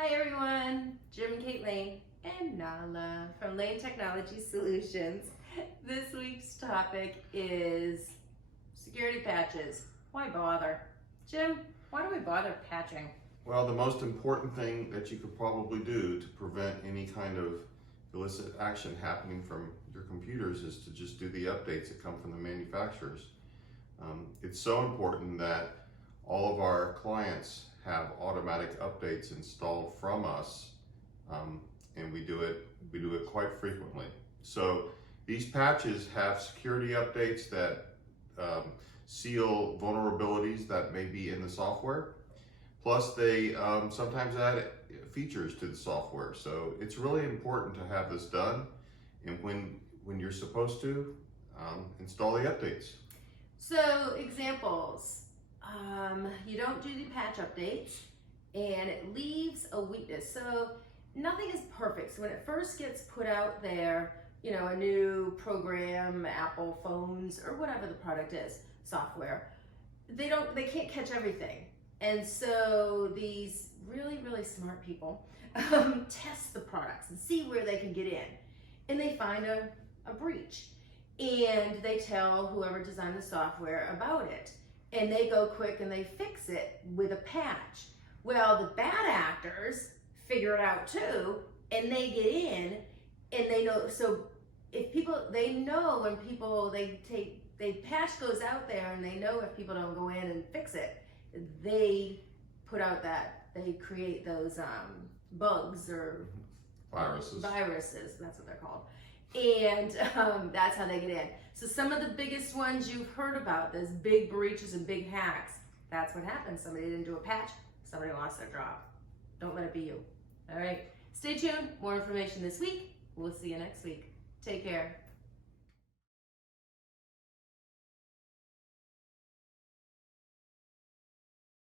Hi everyone, Jim and Kate Lane and Nala from Lane Technology Solutions. This week's topic is security patches. Why bother? Jim, why do we bother patching? Well, the most important thing that you could probably do to prevent any kind of illicit action happening from your computers is to just do the updates that come from the manufacturers. It's so important that all of our clients have automatic updates installed from us, and we do it quite frequently. So these patches have security updates that seal vulnerabilities that may be in the software. Plus, they sometimes add features to the software. So it's really important to have this done, and when you're supposed to, install the updates. So examples, you don't do the patch updates and it leaves a weakness. So nothing is perfect. So when it first gets put out there, you know, a new program, Apple phones or whatever the product is, software, they can't catch everything. And so these really smart people test the products and see where they can get in. And they find a breach. And they tell whoever designed the software about it. And they go quick and they fix it with a patch. Well, the bad actors figure it out too, and they get in, and they know. So if people, they know when people, patch goes out there, and they know if people don't go in and fix it, they put out that, they create those bugs or Viruses. That's what they're called. And that's how they get in. So some of the biggest ones you've heard about, those big breaches and big hacks, that's what happened. Somebody didn't do a patch, somebody lost their job. Don't let it be you. All right, stay tuned. More information this week. We'll see you next week. Take care.